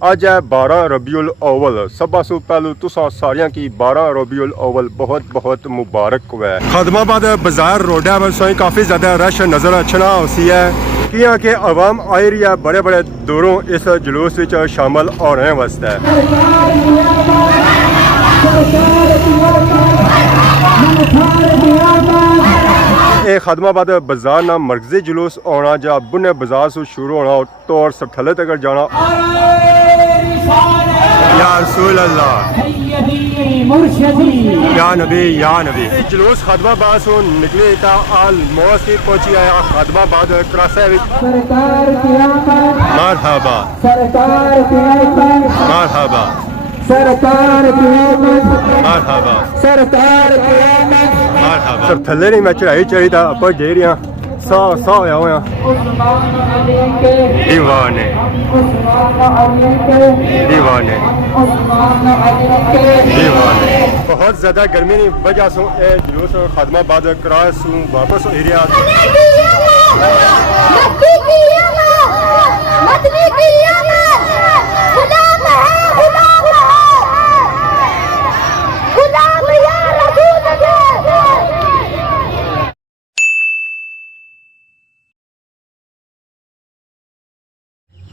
अज है 12 रबीउल अव्वल। सब सू पहलू तुसा सारियां की 12 रबीउल अव्वल बहुत बहुत मुबारक हुआ है। खदमाबाद बाजार रोडा पर काफ़ी ज़्यादा रश नज़र अच्छना होती है किया कि अवाम आई रही है बड़े बड़े दूरों इस जुलूस में शामिल होने वास्ते। ये खदमाबाद बाजार ना मरकजी जुलूस आना जा बुने बाजार से शुरू होना तौर सठले तक जाना। या रसूल अल्लाह या नबी जुलूस खदमाबाद से निकले था ऑलमोस्ट पहुंची आया खदमाबाद क्रॉस मरहबा मरहबा सर थले नहीं मैं चढ़ाई चढ़ी था पर जे रहा सा होया होया दीवाने दीवाने दीवाने। बहुत ज़्यादा गर्मी की वजह से जुलूस खदमाबाद क्रॉस वापस एरिया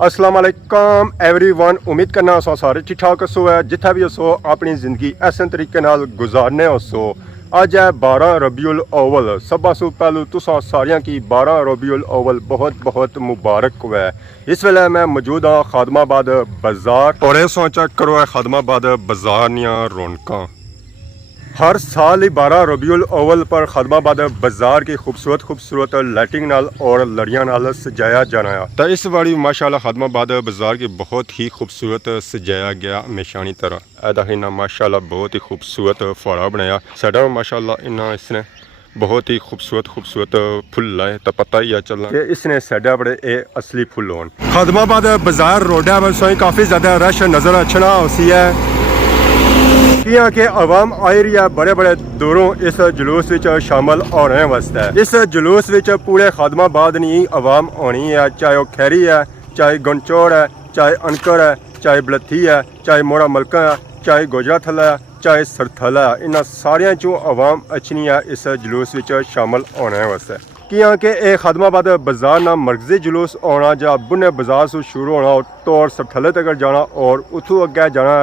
अस्सलाम वालेकुम एवरीवन। उम्मीद करना सो सारे ठीक ठाक सो है जिथे भी सो अपनी जिंदगी ऐसे तरीके नाल गुजारने सो। अज है 12 रबीउल अव्वल। सब सू पहलू तुसा सारियां की 12 रबीउल अव्वल बहुत बहुत मुबारक हुआ है। इस वेले मैं मौजूद हाँ खदमाबाद बाजार और ये चेक करो है खदमाबाद बाजार निया रौनक। हर साल ही 12 रबीउल अव्वल पर खदमाबाद बाजार की खूबसूरत खूबसूरत लाइटिंग नाल और लड़ियां नाल सजाया जाना है। तो इस बारी माशाल्लाह खदमाबाद बाजार की बहुत ही खूबसूरत सजाया गया हमेशानी तरह। ऐदा ही ना माशाल्लाह बहुत ही खूबसूरत फुहारा बनाया साडा माशाल्लाह इन्ना इसने बहुत ही खूबसूरत फुल लाए। तो पता ही है चलना कि इसने साडा बड़े ये असली फुल होन। खदमाबाद बाजार रोडा पर काफ़ी ज़्यादा रश नज़र अच्छना होती है किया कि अवाम आई रही है बड़े बड़े दूरों इस जुलूस में शामिल होने वास्ते। इस जुलूस में पूरे खदमाबाद नहीं अवाम आनी है, चाहे वह खैरी है, चाहे गंचौड़ है, चाहे अनकर है, चाहे बलथी है, चाहे मोड़ा मलका है, चाहे गोजरा थला है, चाहे सरथला है। इन्होंने सारिया चों अवाम अचनी है इस जुलूस में शामिल होने वास्ते। किया कि यह खदमाबाद बाजार ना मरकजी जुलूस आना जा बुने बाजार से शुरू होना तौर सरथले तक जाना और उतों अगे जाना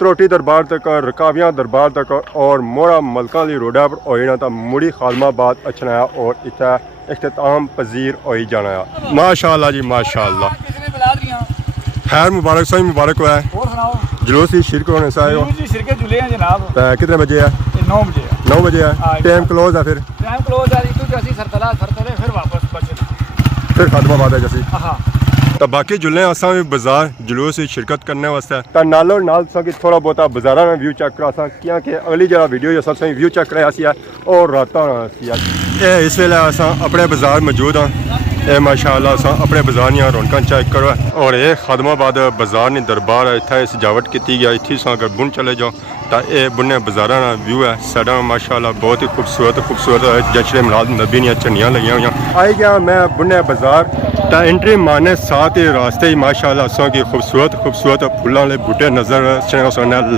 त्रोटी दरबार तक, रकाबियाँ दरबार तक और मोड़ा मलका दी रोडा पर होना तो मुड़ी खदमाबाद अचना है और इतना इख्तिताम पजीर हो जाना है। माशाअल्लाह जी माशाअल्लाह। खैर मुबारक सही मुबारक हुआ है जुलूस की शिरक होने से आए हो। कितने बजे है? 9 बजे। 9 बजे है। टाइम क्लोज है फिर फिर खदमाबाद है जैसी तो बाकी जुले असा भी बाजार जुलूस की शिरकत करने वास्ते तो नालों नाल कि थोड़ा बहुत बाजार में व्यू चेक करा क्या कि अगली जगह वीडियो जो सब व्यू चेक कराया और रात इस वेले असा अपने बाजार मौजूद हाँ। ये माशाअल्लाह असा अपने बाजार दी रौनक चेक करो और ये खदमाबाद बाजार नी दरबार है। इतना सजावट की गई इतनी अगर बुन चले जाओ तो ये बुने बाजारा का व्यू है साडा माशाअल्लाह बहुत ही खूबसूरत जश्न मिलाद नबी दी झंडियां लगी हुई। आई गया मैं बुने बाजार तो एंट्री मारने साथ ही रास्ते ही माशाअल्लाह असा की खूबसूरत फुलों वाले बूटे नजर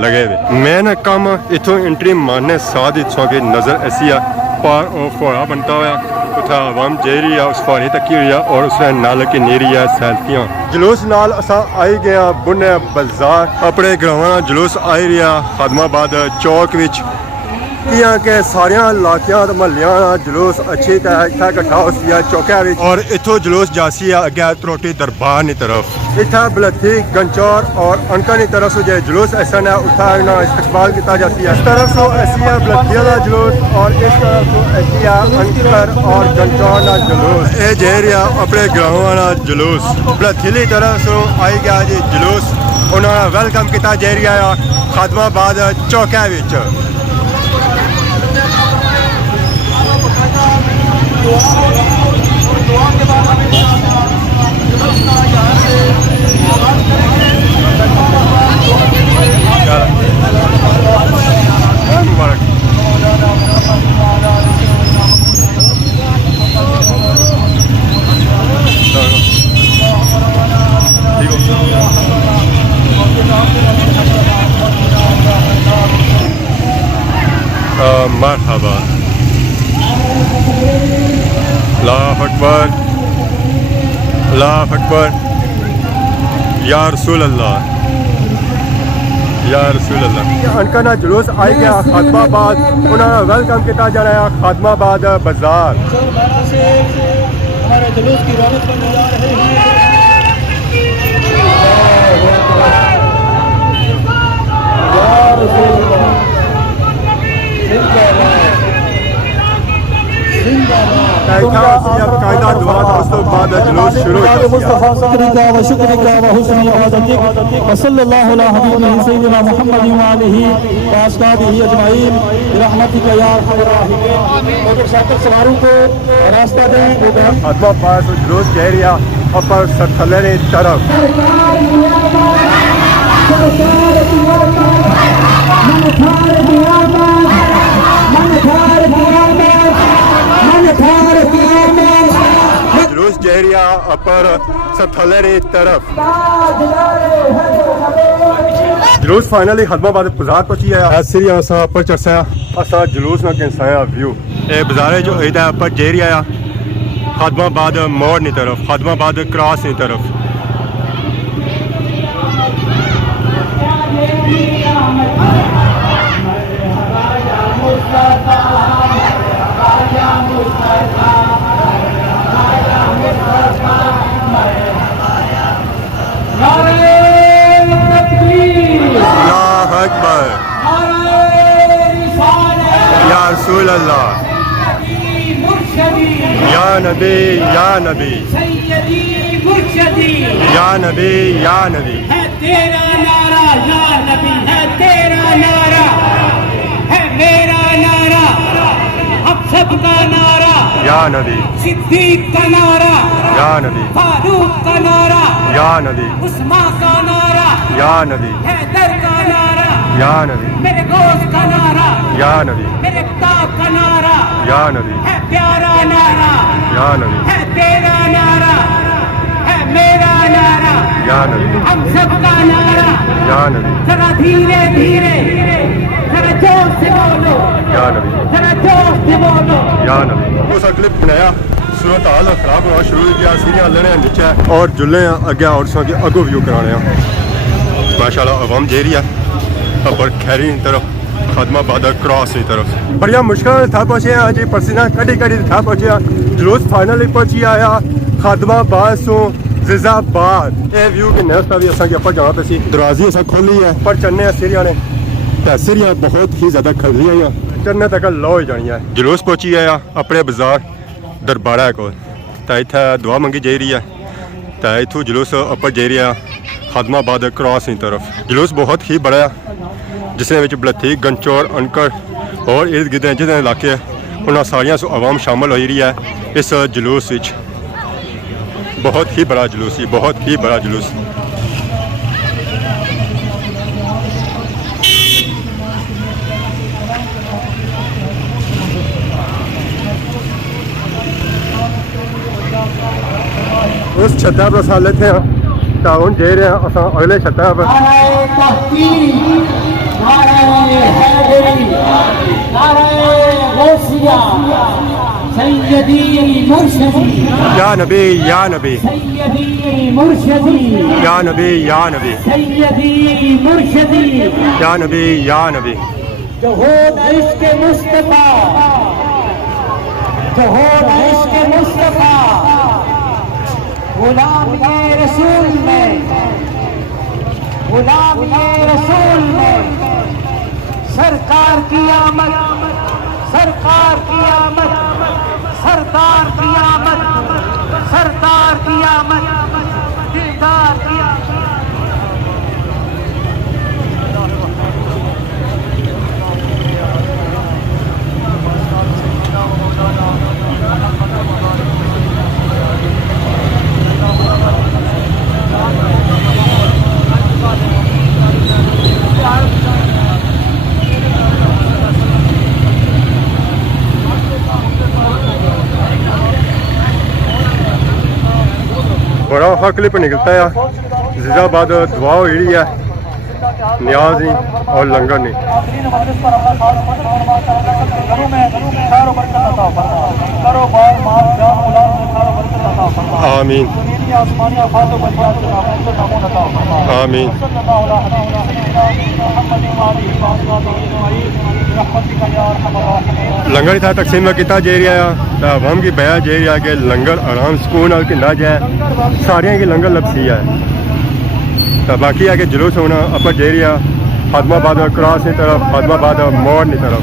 लगे हुए। मेन काम इतों एंट्री मारने साथ ही नजर ऐसी है फुहारा बनता हुआ उठा अवाम जे रही है उस फुहारे तकी हुई है और उसने नाल की नीरी है सैल्फियाँ। जुलूस नाल असा आई गया बुने बाजार अपने ग्रावां जुलूस आई रही है खदमाबाद चौक विच किया के सारिया इलाकों महलिया जुलूस अच्छी तरह इतना इकट्ठा होती है चौका और इतों जुलूस जासी है अगे त्रोटी दरबार की तरफ इतना बलथी गंचौर और अनका की तरफ जो जुलूस ऐसा है उठा इस्तेमाल किया जाती है। इस तरफ से ऐसी है बलथी का जुलूस और इस तरफ से ऐसी है अनकर और गंचौर का जुलूस। ये जे रहा अपने गाँव का जुलूस बलथी की तरफ से आई गया जी जुलूस उन्होंने वेलकम किया जा रहा है खदमाबाद चौका विच। अकबर, अल्लाह अकबर, या रसूल अल्लाह, या रसूल अल्लाह। उनका ना जुलूस आई गया खादमाबाद, उन्होंने वेलकम किया जा रहा है खादमाबाद बाजार। हमारे जुलूस की रौनक करने जा रहे हैं। कायदा दुआ दोस्तों बाद जुलूस शुरू हो सवारों को रास्ता दें। खादमा पास जुलूस कह रहा अपर सथले तरफ जुलूस जहरिया अपर सथले तरफ जुलूस फाइनली खादमाबाद बाजार पहुंची है। सिरी असा अपर चढ़सा असा जुलूस ना कैसा व्यू ये बाजारे जो इधर अपर जहरिया खादमाबाद मोड़ की तरफ, खादमाबाद क्रॉस की तरफ। अल्लाह अकबर, या रसूल अल्लाह, या नबी, या नबी, या नबी, या नबी। है तेरा नारा या नबी, है तेरा नारा, है मेरा नारा, हम सबका नारा, या नबी, सिद्दीक का नारा, या नबी, फारूक का नारा, या नबी, उस्मान का नारा, या नबी, हैदर का नारा, या नबी, मेरे दोस्त का नारा, या नबी, मेरे किताब का नारा, या नबी, है प्यारा नारा, या नबी, है तेरा नारा, है मेरा नारा, या नबी, हम सबका नारा। या नबी, जरा धीरे धीरे, जरा जोर से बोलो, या नबी, जरा जोर से बोलो। या नबी। उस क्लिप बनाया सूरत हाल खराब होना शुरू किया, सीढ़ियाँ लेने नीचे और जुल्ले अगे और के अगो व्यू कराने माशाल्लाह अवाम जेरी है पर खैरी की तरफ, खादमाबाद क्रॉस की तरफ। बढ़िया मुश्किल था पहुंचे हैं जी, पसीना कड़ी कड़ी था पहुंचे। जुलूस फाइनली पहुंची आया खादमाबाद सो जिजाबाद। ये व्यू के नेस्ता भी असा आप जहाँ पे सी दरवाजी असा खोली है पर चढ़ने सीढ़ियाँ ने सीढ़ियाँ बहुत ही ज्यादा खली हैं, चढ़ने तक लो ही जानी है। जुलूस पहुंची आया अपने बाजार दरबारा को, इतना दुआ मंगी जा रही है। तो इतों जुलूस अपर जा रहा खादमाबाद क्रॉस की तरफ। जुलूस बहुत ही बड़ा है जिसने बलथी, गंचौर, अनकर और इर्द गिर्द जितने इलाके उन्होंने सारिया आवाम शामिल हो रही है इस जुलूस विच। बहुत ही बड़ा जुलूस है, बहुत ही बड़ा जुलूस। उस छत्ता पर असा लेते हैं तो हम जा रहे हैं असा अगले छत्ता पर। या नबी, या नबी, या नबी, या नबी, या नबी, या नबी। जो हो इश्क मुस्तफा, जो हो इश्क मुस्तफा, गुलाम ये रसूल में, गुलाम ये रसूल में, सरकार की आमद, सरकार की आमद, सरदार की आमद, सरदार की आमद, दीदार की आमद। बड़ा औखा क्लिप निकलता है जिजाबाद दुआ जी है न्याज नहीं और लंगर नहीं। कारोबार अता फरमा आमीन ज़मीनी आसमानी आफात व बलियात से महफूज़ अता फरमा आमीन सल्लल्लाहु अलैहि वसल्लम मुहम्मद व आलिहि व असहाबिहि अजमईन रहमतिका या अरहमर राहिमीन लंगर इतना तकसीम किया जा रहा है तो अवाम की बया जा रहा कि लंगर आराम सुकून और किंदा जाए सारिया की लंगर लपसी है तो बाकी है कि जुलूस होना अपर जा रहा खादमाबाद क्रॉस की तरफ खादमाबाद मोड़ की तरफ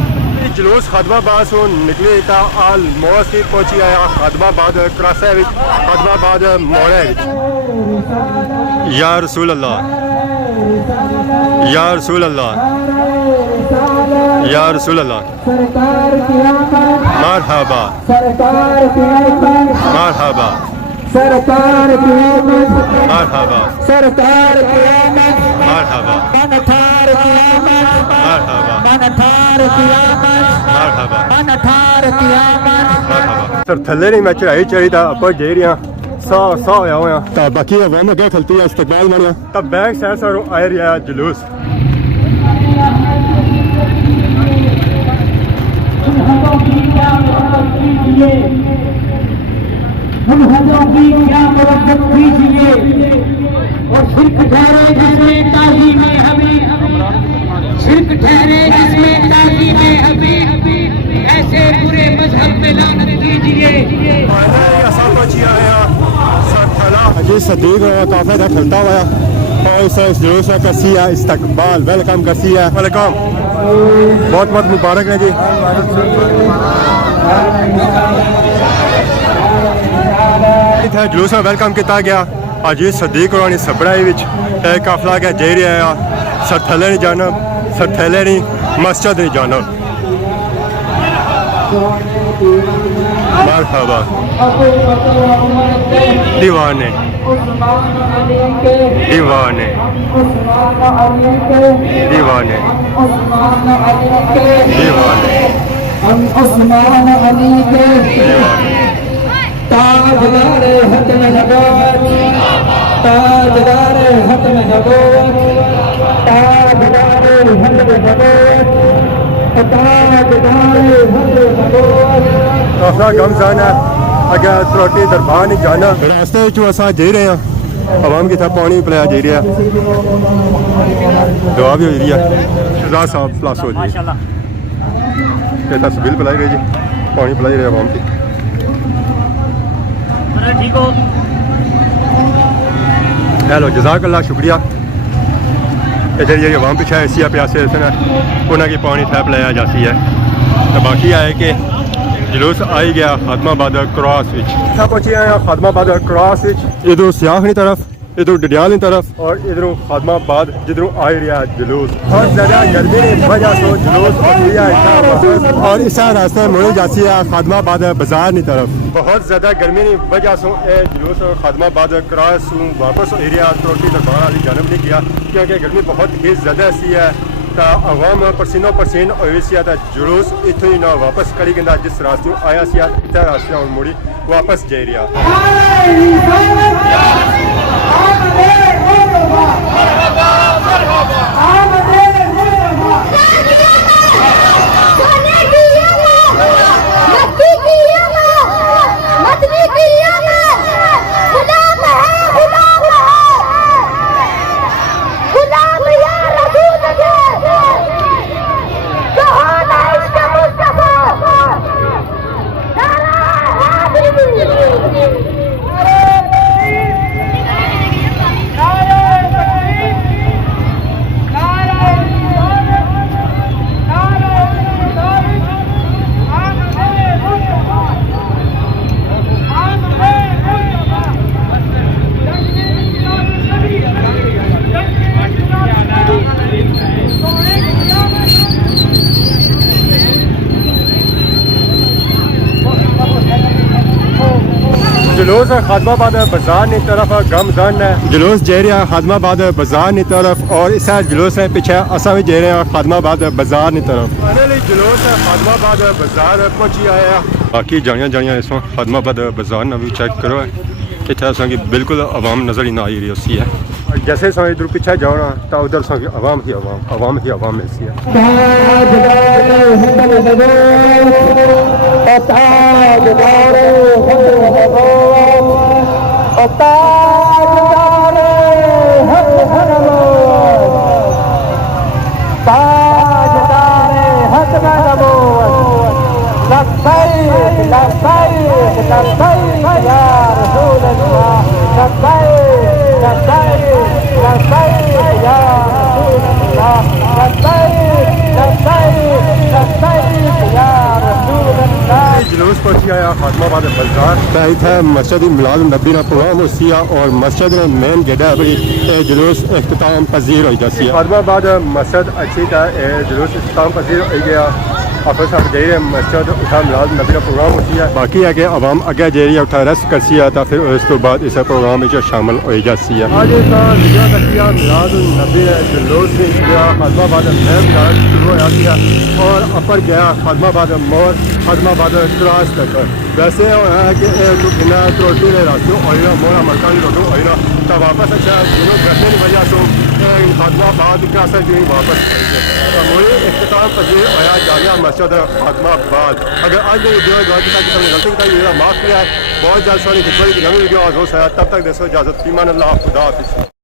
जुलूस खादमाबाद से निकली था आल मोड़ से पहुंची आया खादमाबाद क्रॉस खादमाबाद मोड़ या रसूल अल्लाह या रसूल अल्लाह या रसूल अल्लाह सरकार क़यामत मरहबा सरकार क़यामत मरहबा सरकार क़यामत मरहबा सरकार क़यामत मरहबा मन ठार क़यामत मरहबा मन ठार क़यामत मरहबा मन ठार क़यामत मरहबा सर थल्ले नहीं मैं चढ़ाई चढ़ी था अपर जा रहा सौ होया हुआ तो बाकी अवाम अगे खलती है इस्तकबाल बनिया तब बैक साइड सर आ रहा जुलूस हम हजों की क्या मदद कीजिए और शिरक ठहरे जिसमें ताजी में हमें शिरक ठहरे जिसमें ताजी में हमें ऐसे बुरे मजहब में लानत कीजिए अजी सदीक काफे का खलता हुआ और इस जुलूस में कसी है इस्तकबाल वेलकम कसी है वेलकम बहुत बहुत मुबारक है जी इतना जुलूस में वेलकम किया गया अजी सदीक और सबड़ा काफिला गया जा रहा है सर थले नहीं जाना सर थले नहीं मस्जिद नहीं जाना मरहबा दीवाने दीवाने दीवाने दीवाने हम उस्मान अली के दीवाने ताजदार हतम नबूवत ताजदार हतम नबूवत ताजदार हतम नबूवत ताजदार हतम नबूवत काफला गमजान है अगर त्रोटी दरबार नहीं जाना रास्ते असा जा रहे हैं आवाम की था पानी पिलाया जा रहा है दुआ भी हो रही है शहजाद साहब प्लस हो जी तस्वीर पिलाई रही जी पानी पिलाई रहे आवाम की ठीक हो हेलो जज़ाकल्लाह शुक्रिया ये जी आवाम पीछे ऐसी प्यासे उन्हें की पानी था पिलाया जाती है तो बाकी है कि जुलूस आई गया खादमाबाद क्रॉस पहुंचे आए खादमाबाद क्रॉस इधरों सियाह तरफ इधरों डडियाल तरफ और इधरों खादमाबाद जिधरों आ रहा है जुलूस बहुत ज़्यादा गर्मी की वजह से जुलूस और इस रास्ते मुड़ी जाती है खादमाबाद बाजार की तरफ बहुत ज़्यादा गर्मी की वजह से जुलूस खादमाबाद क्रॉस वापस एरिया त्रोटी दरबार वाली जानब नहीं किया क्योंकि गर्मी बहुत ही ज़्यादा सी है तो अवाम पसीनो पसीन हुई सी जुलूस इतों ही ना वापस करी गया जिस रास्ते आया सी इतना रास्ते मुड़ी वापस जा रहा जुलूस खादमाबाद बाजार की तरफ गमजन है जुलूस जा रहा खादमाबाद बाजार की तरफ और इस जुलूस है पीछे असा भी जा रहे हैं खादमाबाद बाजार की तरफ जुलूस खादमाबाद बाजार पहुंची आया बाकी जानिया जानिया इसमें खादमाबाद बाजार ना भी चेक करो इतना असा की बिल्कुल आवाम नज़र ही ना आई रही उसी है जैसे समय इधर पीछे जाओ ना तो उधर समय आवाम ही आवाम ऐसी है। जुलूस पहुंची आया खातमाबाद बाजार इतने मस्जिद मिलाद नबी का प्रोग्राम होसी और मस्जिद मेन गेट है बड़ी जुलूस इख्तिताम पजीर हो जाती है। खातमाबाद मस्जिद अच्छी था जुलूस इख्तिताम पजीर हो गया। आपस साथ गए मस्जिद उठा मिलाद नबी का प्रोग्राम होती है। बाकी है कि आवाम अगे जी उठा रेस्ट करसी है तो फिर उस तो बाद इस प्रोग्राम में शामिल हो जाती है। आज मिलाद नबी जुलूस खातमाबाद में मिलाद शुरू होया और अपर गया खातमाबाद मोर खातमाबाद क्रॉस तक। वैसे है कि बिना त्रोटी ने रास्तों होना मोरा मकान रोडों होना तो वापस अच्छा दोनों घटने की वजह से खातमाबाद क्रॉस जो वापस मोरी इख्तिताम पजीर होया जामिया मस्जिद खातमाबाद। अगर आज मेरी वीडियो गलती बताई मेरा माफ किया है। बहुत जल्द सॉरी खिचड़ी की नवी वीडियो आज हो तब तक देशो इजाजत ईमान अल्लाह खुदा हाफिज़।